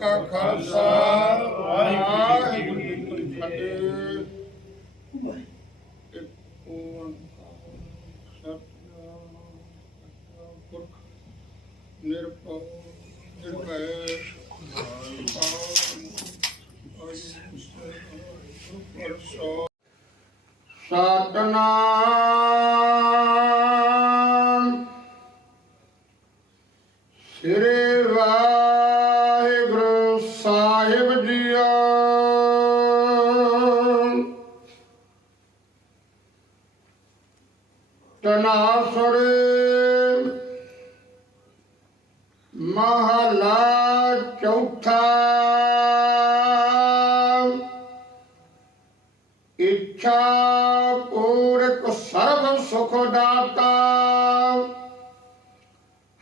ਕਾ ਖਾਲਸਾ ਵਾਹਿਗੁਰੂ ਜੀ ਕੀ ਫਤਿਹ ਇੱਕ ਓੰਕਾਰ ਸਤਿਨਾਮ ਪੁਰਖ ਨਿਰਭਉ ਨਿਰਭੈ ਸਤਨਾਮ। ਸ੍ਰੀ ਵਾਹਿਗੁਰੂ ਤਨਾਸੁਰ ਮਹਲਾ ਚੌਥਾ। ਇੱਛਾ ਪੂਰਕ ਸਰਬ ਸੁਖ ਦਾਤਾ।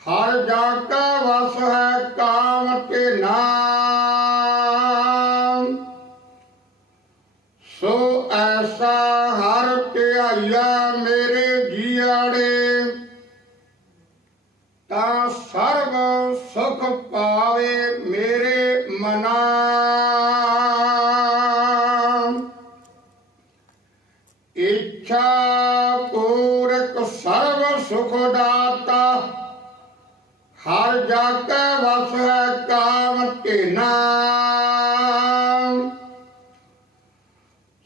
ਹਰ ਜਾ ਕਾ ਵਸ ਹੈ ਕਾਮ ਤੇ ਨਾਮ। ਸੋ ਐਸਾ ਹਰ ਧਿਆਈਆ ਮੇਰੇ ਜੀਆੜੇ ਤਾਂ ਸਰਬ ਸੁਖ ਪਾਵੇ ਮੇਰੇ ਮਨਾ। ਇੱਛਾ ਪੂਰਕ ਸਰਬ ਸੁਖ ਦਾਤਾ ਹਰ ਜਾ ਕੇ ਵਸ ਹੈ ਕਾਮ ਕੇ ਨਾਮ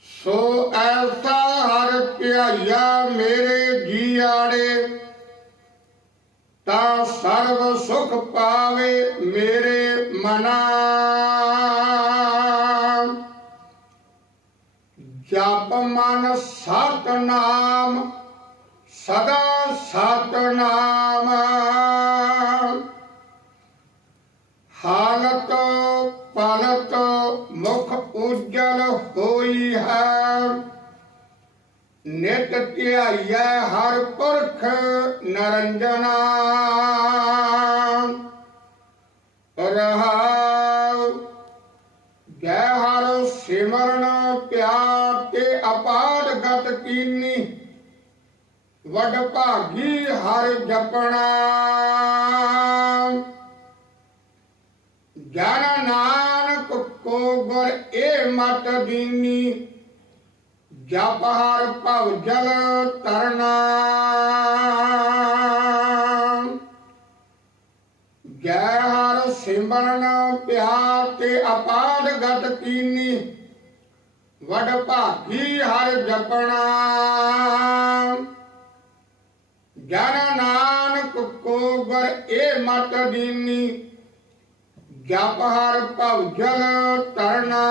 ਸੋ ਐਸਾ ਹਰ ਧਿਆਈਆ ਤਾਂ ਸਰਬ ਸੁਖ ਪਾਵੇ ਮੇਰੇ ਮਨਾ। ਜਪ ਮਨ ਸਤ ਸਦਾ ਸਤਨਾਮ। ਹਾਲਤ ਪਲਤ ਮੁਖ ਉਜਲ ਹੋਈ ਹੈ। ਨਿਤ ਧਿਆਈਐ ਹਰ ਪੁਰਖ ਨਰੰਜਨਾ। ਰਹਾਉ ਜੈ ਹਰ ਸਿਮਰਨ ਪਿਆਰ ਤੇ ਅਪਾਰ ਗਤ ਕੀਨੀ। ਵਡ ਭਾਗੀ ਹਰ ਜਪਣਾ। ਜਨ ਨਾਨਕ ਕੋ ਗੁਰ ਏ ਮਤ ਦੀਨੀ। ਜਪ ਹਰ ਭਵ ਜਲ ਤਰਨਾ। ਜੈ ਹਰ ਸਿਮਰਨ ਪਿਆਰ ਤੇ ਅਪਾਰ ਗਤ ਕੀਨੀ। ਵਡ ਭਾਗੀ ਹਰ ਜਪਣਾ। ਜਨ ਨਾਨਕ ਕੋ ਗੁਰ ਏ ਮਤ ਦੀਨੀ। ਜਪ ਹਰ ਭਵ ਜਲ ਤਰਨਾ।